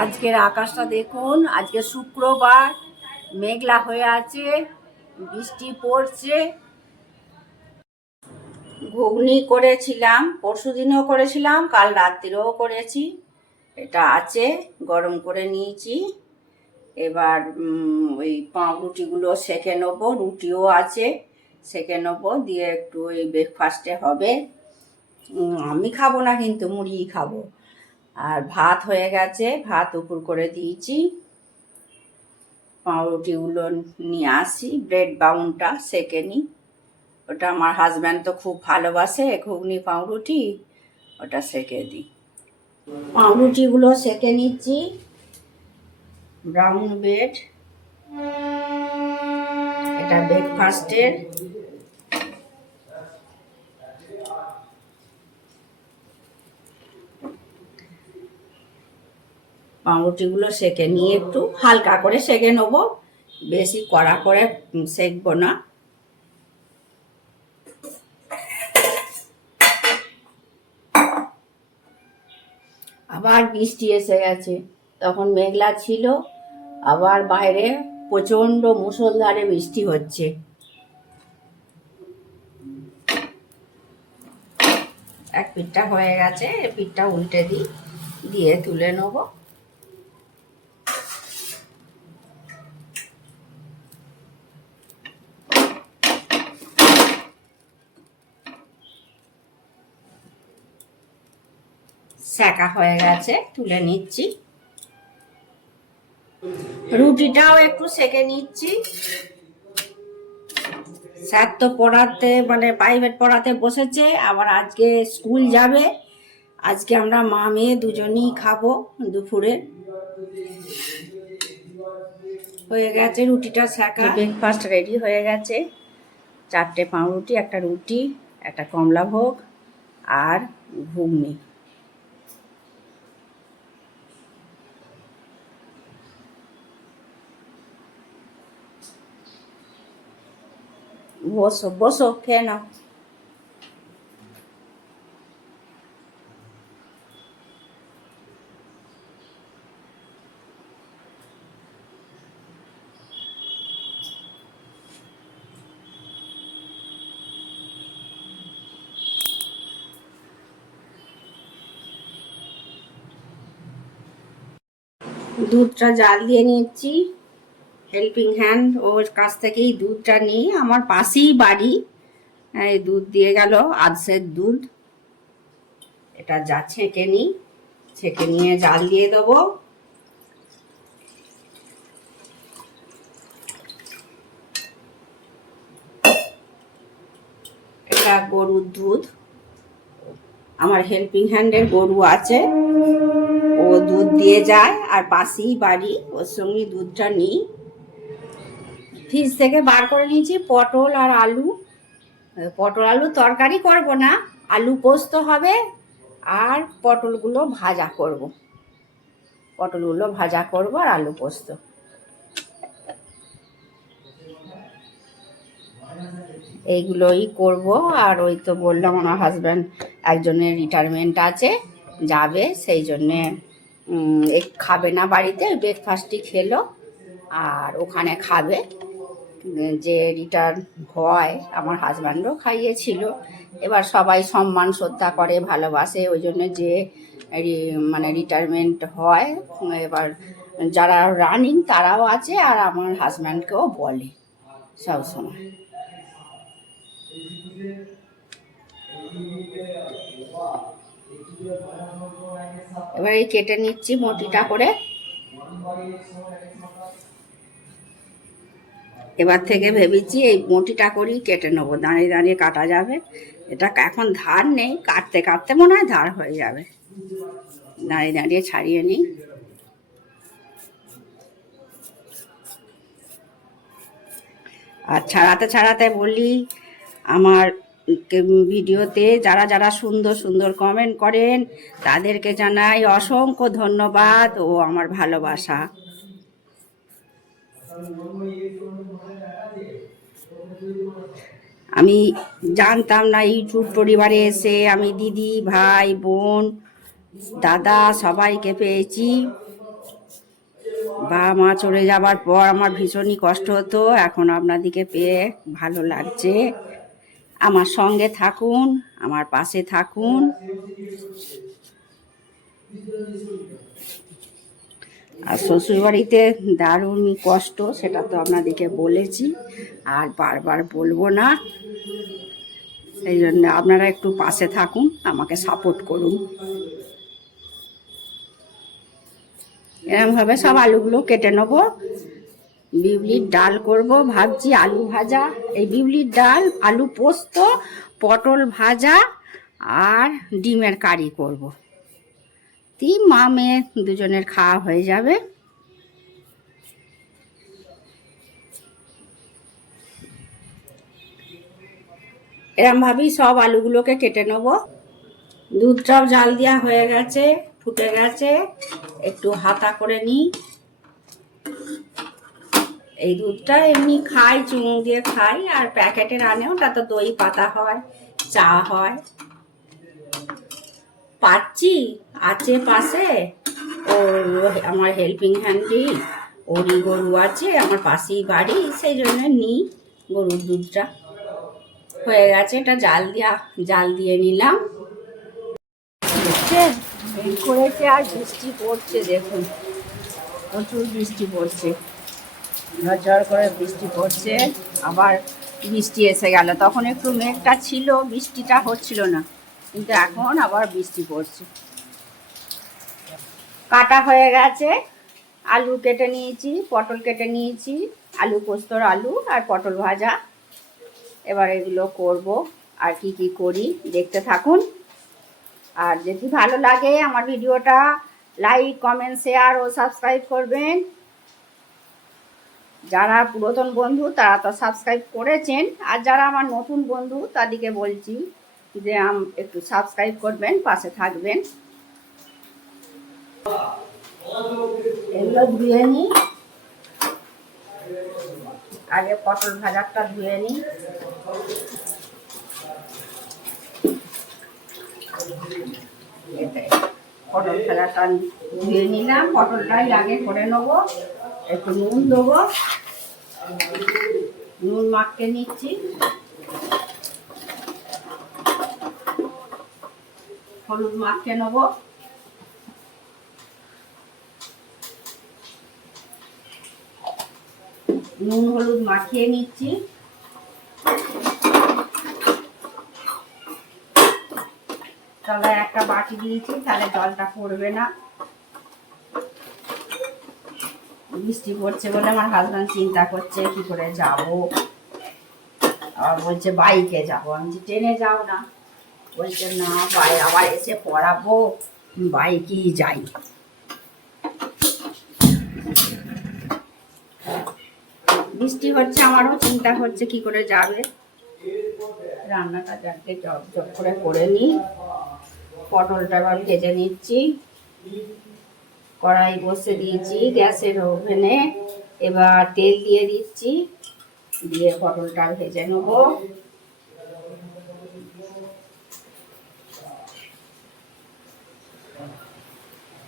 আজকের আকাশটা দেখুন, আজকে শুক্রবার, মেঘলা হয়ে আছে, বৃষ্টি পড়ছে। ঘুগনি করেছিলাম, পরশুদিনও করেছিলাম, কাল রাত্রিরেও করেছি। এটা আছে, গরম করে নিয়েছি। এবার ওই পাউরুটিগুলো সেঁকে নেবো, রুটিও আছে, সেঁকে নেবো, দিয়ে একটু ওই ব্রেকফাস্টে হবে। আমি খাবো না, কিন্তু মুড়িই খাবো। আর ভাত হয়ে গেছে, ভাত উপর করে দিয়েছি। পাউরুটিগুলো নিয়ে আসি, ব্রেড বাউনটা সেঁকে নিই। ওটা আমার হাজব্যান্ড তো খুব ভালোবাসে, ঘুগনি পাউরুটি, ওটা সেঁকে দিই। পাউরুটিগুলো সেঁকে নিচ্ছি। ব্রাউন ব্রেড, এটা ব্রেকফাস্টের। পাউরুটিগুলো সেঁকে নিয়ে একটু হালকা করে সেঁকে নেবো, বেশি কড়া করে সেঁকবো না। আবার বৃষ্টি এসে গেছে, তখন মেঘলা ছিল, আবার বাইরে প্রচণ্ড মুষলধারে বৃষ্টি হচ্ছে। এক পিঠটা হয়ে গেছে, এ পিঠটা উল্টে দিই, দিয়ে তুলে নেব। সেঁকা হয়ে গেছে, তুলে নিচ্ছি। রুটিটাও একটু সেঁকে নিচ্ছি। স্যার তো পড়াতে, মানে প্রাইভেট পড়াতে বসেছে, আবার আজকে স্কুল যাবে। আজকে আমরা মা মেয়ে দুজনেই খাবো দুপুরে। হয়ে গেছে রুটিটা সেঁকা, ব্রেকফাস্ট রেডি হয়ে গেছে। 4টে পাউরুটি, একটা রুটি, একটা কমলাভোগ আর ঘুগনি। বসো বসো, খেয়ে নাও। দুধটা জাল দিয়ে নিচ্ছি। হেল্পিং হ্যান্ড, ওর কাছ থেকেই দুধটা নিই, আমার পাশেই বাড়ি। এই দুধ দিয়ে গেল, আধসের দুধ। এটা যা ছেঁকে নিই, ছেঁকে নিয়ে জাল দিয়ে দেবো। এটা গরুর দুধ, আমার হেল্পিং হ্যান্ডের গরু আছে, ও দুধ দিয়ে যায়, আর পাশেই বাড়ি, ওর সঙ্গে দুধটা নিই। ফ্রিজ থেকে বার করে নিয়েছি পটল আর আলু। পটল আলু তরকারি করব না, আলু পোস্ত হবে, আর পটলগুলো ভাজা করব। পটলগুলো ভাজা করব আর আলু পোস্ত। এইগুলোই করব। আর ওই তো বললাম, আমার হাজব্যান্ড একজনের রিটায়ারমেন্ট আছে, যাবে, সেই জন্যে খাবে না বাড়িতে, ব্রেকফাস্টই খেলো, আর ওখানে খাবে। যে রিটায়ার হয়, আমার হাজব্যান্ডও খাইয়েছিল। এবার সবাই সম্মান শ্রদ্ধা করে, ভালোবাসে, ওই জন্য যে মানে রিটায়ারমেন্ট হয়, এবার যারা রানিং তারাও আছে, আর আমার হাজব্যান্ডকেও বলে সবসময়। এবার এই কেটে নিচ্ছি মোটিটা করে। এবার থেকে ভেবেছি এই মোটিটা করেই কেটে নেবো, দাঁড়িয়ে দাঁড়িয়ে কাটা যাবে। এটা এখন ধার নেই, কাটতে কাটতে মনে হয় ধার হয়ে যাবে। দাঁড়িয়ে দাঁড়িয়ে ছাড়িয়ে নিই। আর ছাড়াতে ছাড়াতে বলি, আমার ভিডিওতে যারা যারা সুন্দর সুন্দর কমেন্ট করেন, তাদেরকে জানাই অসংখ্য ধন্যবাদ ও আমার ভালোবাসা। আমি জানতাম না ইউটিউব পরিবারে এসে আমি দিদি, ভাই, বোন, দাদা সবাইকে পেয়েছি। বাবা মা চলে যাবার পর আমার ভীষণই কষ্ট হতো, এখন আপনাদিকে পেয়ে ভালো লাগছে। আমার সঙ্গে থাকুন, আমার পাশে থাকুন। আর শ্বশুরবাড়িতে দারুণই কষ্ট, সেটা তো আপনাদেরকে বলেছি, আর বারবার বলবো না। সেই জন্য আপনারা একটু পাশে থাকুন, আমাকে সাপোর্ট করুন। এরমভাবে সব আলুগুলো কেটে নেবো। বিউলির ডাল করব ভাবছি, আলু ভাজা, এই বিউলির ডাল, আলু পোস্ত, পটল ভাজা আর ডিমের কারি করব। মা মেয়ে দুজনের খাওয়া হয়ে যাবে। এরমভাবেই সব আলুগুলোকে কেটে নেব। দুধটাও জাল দেওয়া হয়ে গেছে, ফুটে গেছে, একটু হাতা করে নিই। এই দুধটা এমনি খাই, চুন দিয়ে খাই, আর প্যাকেটের আনে, ওটা তো দই পাতা হয়, চা হয়। পাচ্ছি আছে পাশে, আমার হেল্পিং হ্যান্ডি, ওরই গরু আছে, আমার পাশেই বাড়ি, সেই জন্য নিই গরুর দুধটা। হয়ে গেছে, এটা জাল দিয়ে নিলাম। দেখছেন মেঘ করেছে আর বৃষ্টি পড়ছে, দেখুন প্রচুর বৃষ্টি পড়ছে, ঝড় করে বৃষ্টি পড়ছে। আবার বৃষ্টি এসে গেল, তখন একটু মেঘটা ছিল, বৃষ্টিটা হচ্ছিল না, কিন্তু এখন আবার বৃষ্টি পড়ছে। কাটা হয়ে গেছে, আলু কেটে নিয়েছি, পটল কেটে নিয়েছি, আলু পোস্তর আলু আর পটল ভাজা। এবার এগুলো করব, আর কি কি করি দেখতে থাকুন। আর যদি ভালো লাগে আমার ভিডিওটা লাইক, কমেন্ট, শেয়ার ও সাবস্ক্রাইব করবেন। যারা পুরাতন বন্ধু তারা তো সাবস্ক্রাইব করেছেন, আর যারা আমার নতুন বন্ধু তাদেরকে বলছি যে একটু সাবস্ক্রাইব করবেন, পাশে থাকবেন। এগুলো ধুয়ে নিই, আগে পটল ভাজাটা ধুয়ে নিই। পটল ভাজাটা ধুয়ে নিলাম, পটলটাই আগে করে নেবো। একটু নুন দেবো, নুন মাখিয়ে নিচ্ছি। হলুদ মাখিয়ে নেবো, নুন হলুদ মাখিয়ে নিচ্ছি। তাহলে একটা বাটি দিয়েছি, তাহলে জলটা পড়বে না। বৃষ্টি পড়ছে বলে আমার হাজব্যান্ড চিন্তা করছে কি করে যাব, আবার বলছে বাইকে যাবো। আমি ট্রেনে যাও না, বলছে না আবার এসে পড়াবো, বাইকেই যাই। বৃষ্টি হচ্ছে, আমারও চিন্তা হচ্ছে কি করে যাবে। রান্নাটা যাকে জব করে নিই। পটলটা এবার ভেজে নিচ্ছি, কড়াই বসে দিয়েছি গ্যাসের ওভেনে। এবার তেল দিয়ে দিচ্ছি, দিয়ে পটলটা ভেজে নেব।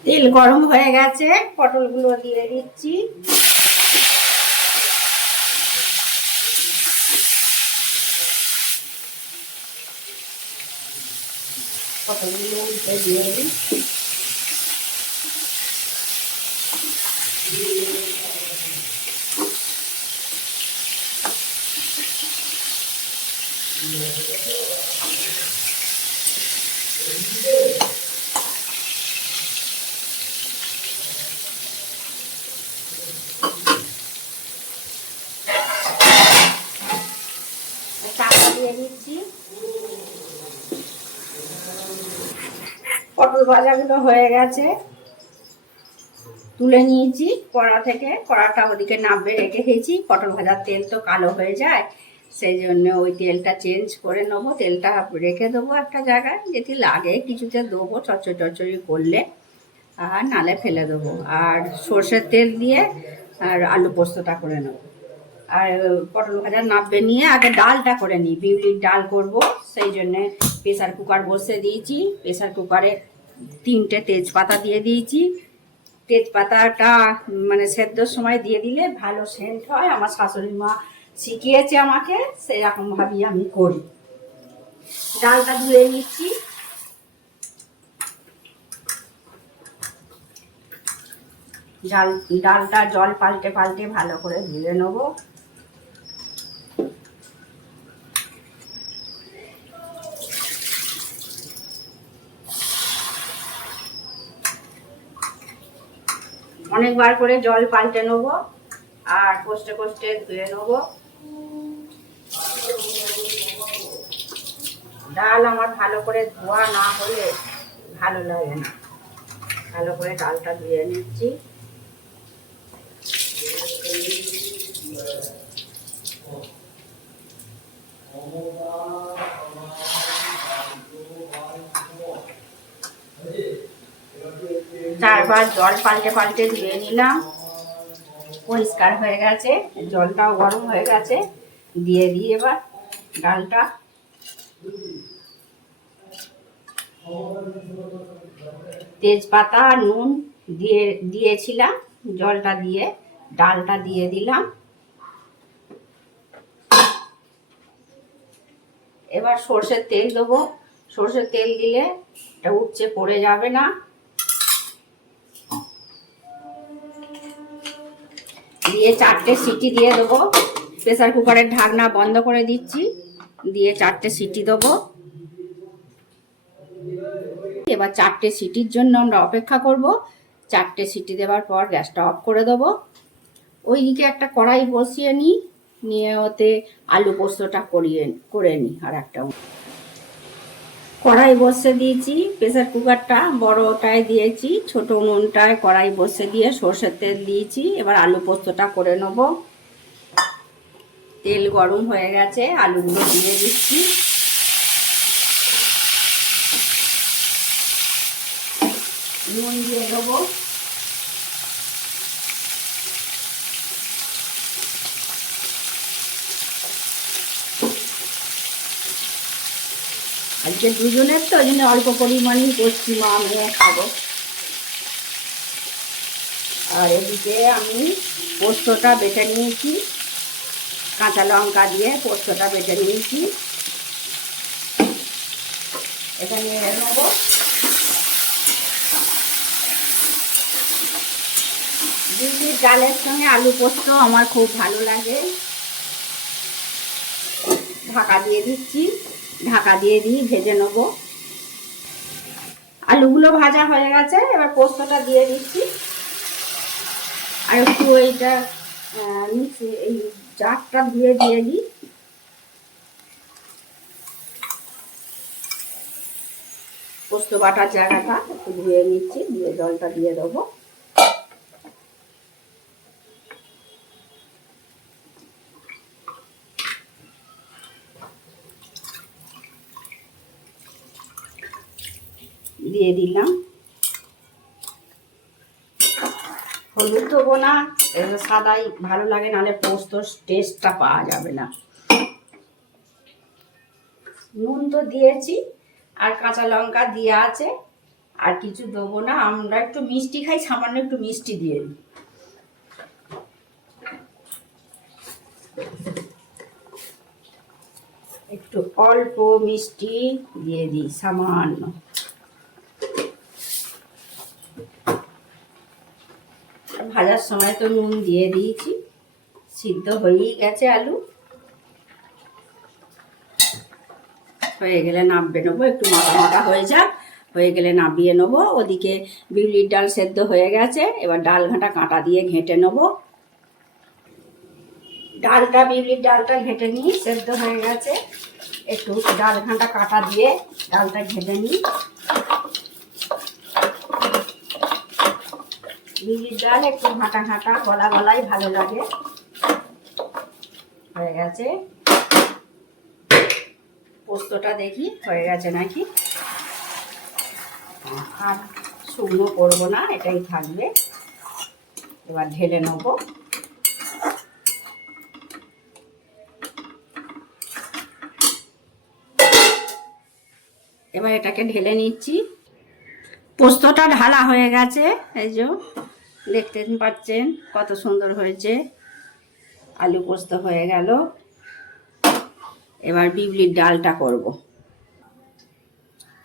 তেল গরম হয়ে গেছে, পটলগুলো দিয়ে দিচ্ছি। পটলগুলো উল্টে দিয়ে দিই। চাপা দিয়ে দিচ্ছি। পটল ভাজাগুলো হয়ে গেছে, তুলে নিয়েছি কড়া থেকে। কড়াটা ওদিকে নামবে রেখে খেয়েছি, পটল ভাজার তেল তো কালো হয়ে যায়, সেই জন্য ওই তেলটা চেঞ্জ করে নেবো। তেলটা রেখে দেবো একটা জায়গায়, যদি লাগে কিছুতে দেবো চচ্চড়ি করলে, আর নালে ফেলে দেবো। আর সর্ষের তেল দিয়ে আর আলু পোস্তটা করে নেবো। আর পটল ভাজা নাববে নিয়ে আগে ডালটা করে নিই, বিউলির ডাল করব, সেই জন্যে প্রেসার কুকার বসে দিয়েছি। প্রেসার কুকারে 3টে তেজপাতা দিয়ে দিয়েছি, তেজপাতাটা মানে সেদ্ধর সময় দিয়ে দিলে ভালো সেন্ট হয়। আমার শাশুড়ি মা শিখিয়েছে আমাকে, সেরকম ভাবেই আমি করি। ডালটা ধুয়ে নিচ্ছি। ডালটা জল পাল্টে পাল্টে ভালো করে ধুয়ে নেব। অনেকবার করে জল পাল্টে নেব আর কষ্টে কষ্টে ধুয়ে নেব। ডাল আমার ভালো করে ধোয়া না হলে ভালো লাগে না। ভালো করে ডালটা ধুয়ে নিচ্ছি। চারবার জল পাল্টে পাল্টে ধুয়ে নিলাম, পরিষ্কার হয়ে গেছে। জলটাও গরম হয়ে গেছে, দিয়ে দিই এবার ডালটা। তেজপাতা নুন দিয়েছিলাম, জলটা দিয়ে ডালটা দিয়ে দিলাম। এবার সর্ষের তেল দেবো। সর্ষের তেল দিলে এটা উপচে পড়ে যাবে না। দিয়ে 4টে সিটি দিয়ে দেবো। প্রেসার কুকারের ঢাকনা বন্ধ করে দিচ্ছি, দিয়ে 4টে সিটি দেবো। এবার 4টে সিটির জন্য আমরা অপেক্ষা করব। 4টে সিটি দেওয়ার পর গ্যাসটা অফ করে দেবো। ওইদিকে একটা কড়াই বসিয়ে নিয়ে ওতে আলু পোস্তটা করে নিই। আর একটা কড়াই বসে দিয়েছি, প্রেসার কুকারটা বড়টায় দিয়েছি, ছোট উনুনটায় কড়াই বসে দিয়ে সর্ষের তেল দিয়েছি। এবার আলু পোস্তটা করে নেব। তেল গরম হয়ে গেছে, আলুগুলো দিয়ে দিচ্ছি। নুন দিয়ে দেবো। আজকে দুজনের তো, ওই জন্য অল্প পরিমাণেই করছি, মা আমিও খাবো। আর এদিকে আমি পোস্তটা বেটে নিয়েছি, কাঁচা লঙ্কা দিয়ে পোস্তটা বেটে নিয়েছি। এটা নিয়ে নেব। বিউলির ডালের সঙ্গে আলু পোস্ত আমার খুব ভালো লাগে। ঢাকা দিয়ে দিচ্ছি, ঢাকা দিয়ে ভেজে নেব। আলুগুলো ভাজা হয়ে গেছে, এবার পোস্তটা দিয়ে দিচ্ছি। আর একটু এইটা এই জারটা দিয়ে দিই। পোস্ত বাটার জায়গাটা একটু ধুয়ে নিচ্ছি, দিয়ে জলটা দিয়ে দেবো। দিয়ে দিলাম। হলুদ দেবো না, সাদাই ভালো লাগে, নাহলে পোস্তর টেস্টটা পাওয়া যাবে না। নুন তো দিয়েছি, আর কাঁচা লঙ্কা দিয়ে আছে, আর কিছু দেবো না। আমরা একটু মিষ্টি খাই, সামান্য একটু মিষ্টি দিয়ে দিই। একটু অল্প মিষ্টি দিয়ে দিই, সামান্য। ভাজার সময় তো নুন দিয়ে দিয়েছি, সিদ্ধ হয়েই গেছে আলু। হয়ে গেলে নামিয়ে নেবো, একটু মাখা মাখা হয়ে যাক, হয়ে গেলে নামিয়ে নেবো। ওদিকে বিউলির ডাল সেদ্ধ হয়ে গেছে, এবার ডাল ঘাঁটা কাঁটা দিয়ে ঘেঁটে নেবো। বিউলির ডালটা ঘেঁটে নিই, সেদ্ধ হয়ে গেছে। একটু ডাল ঘাঁটা কাঁটা দিয়ে ডালটা ঘেঁটে নিই। বিউলির ডাল একটু ঘাঁটা ঘাঁটা গলা গলাই ভালো লাগে। হয়ে গেছে। পোস্তটা দেখি হয়ে গেছে নাকি। আর শুকনো করবো না, এটাই থাকবে। এবার ঢেলে নেবো। এবার এটাকে ঢেলে নিচ্ছি। পোস্তটা ঢালা হয়ে গেছে, এই যে দেখতে পাচ্ছেন কত সুন্দর হয়েছে। আলু পোস্ত হয়ে গেল। এবার বিউলির ডালটা করব।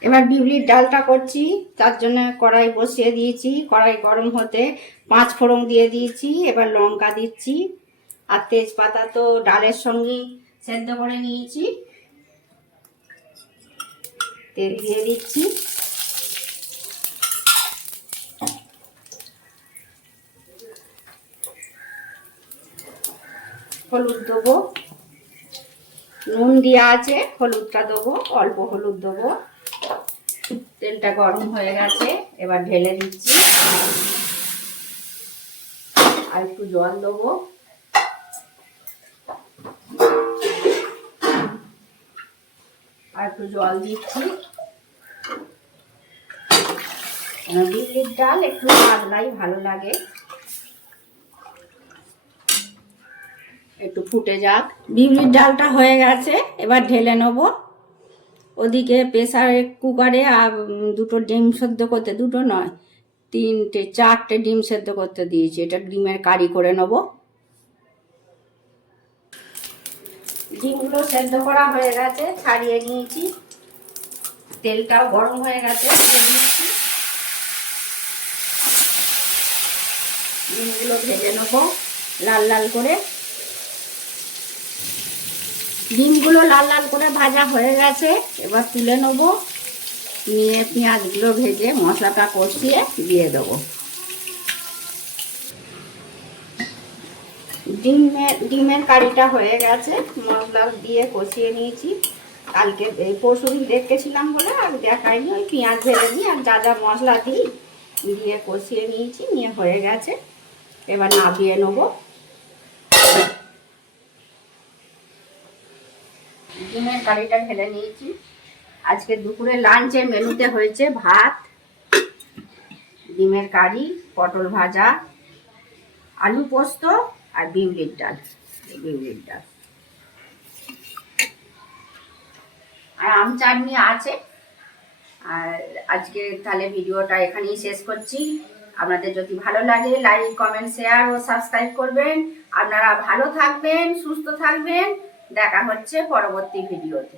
এবার বিউলির ডালটা করছি, তার জন্য কড়াই বসিয়ে দিয়েছি। কড়াই গরম হতে 5 ফোড়ন দিয়ে দিয়েছি। এবার লঙ্কা দিচ্ছি, আর তেজপাতা তো ডালের সঙ্গে সেদ্ধ করে নিয়েছি। তেল দিয়ে দিচ্ছি। হলুদ দেবো, নুন দেওয়া আছে, হলুদটা দেবো, অল্প হলুদ দেবো। তেলটা গরম হয়ে গেছে, এবার ঢেলে দিচ্ছি। আর একটু জল দেবো। আর একটু জল দিচ্ছি। বিউলির ডাল একটু পাতলাই ভালো লাগে। একটু ফুটে যাক। বিউলির ডালটা হয়ে গেছে, এবার ঢেলে নেবো। ওদিকে প্রেসার কুকারে দুটো ডিম সেদ্ধ করতে, দুটো নয় 4টে ডিম সেদ্ধ করতে দিয়েছি। এটা ডিমের কারি করে নেব। ডিমগুলো সেদ্ধ করা হয়ে গেছে, ছাড়িয়ে নিয়েছি। তেলটাও গরম হয়ে গেছে, দিয়ে দিচ্ছি। ডিমগুলো ভেজে নেব লাল লাল করে। ডিমগুলো লাল লাল করে ভাজা হয়ে গেছে, এবার তুলে নেব। নিয়ে পেঁয়াজগুলো ভেজে মশলাটা কষিয়ে দিয়ে দেবো। ডিমের কারিটা হয়ে গেছে, মশলা দিয়ে কষিয়ে নিয়েছি। কালকে এই পরশুদিন দেখেছিলাম বলে আর দেখাইনি। ওই পেঁয়াজ ভেজে নিই আর যা যা মশলা দিই দিয়ে কষিয়ে নিয়েছি, নিয়ে হয়ে গেছে। এবার নামিয়ে নেবো। ডিমের কারিটা ঢেলে নিয়েছি। আজকে দুপুরে লাঞ্চের মেনুতে হয়েছে ভাত, ডিমের কারি, পটল ভাজা, আলু পোস্ত আর বিউলির ডাল। বিউলির ডাল আর আম চাটনি আছে। আর আজকে তাহলে ভিডিওটা এখানেই শেষ করছি। আপনাদের যদি ভালো লাগে লাইক, কমেন্ট, শেয়ার ও সাবস্ক্রাইব করবেন। আপনারা ভালো থাকবেন, সুস্থ থাকবেন। দেখা হচ্ছে পরবর্তী ভিডিওতে।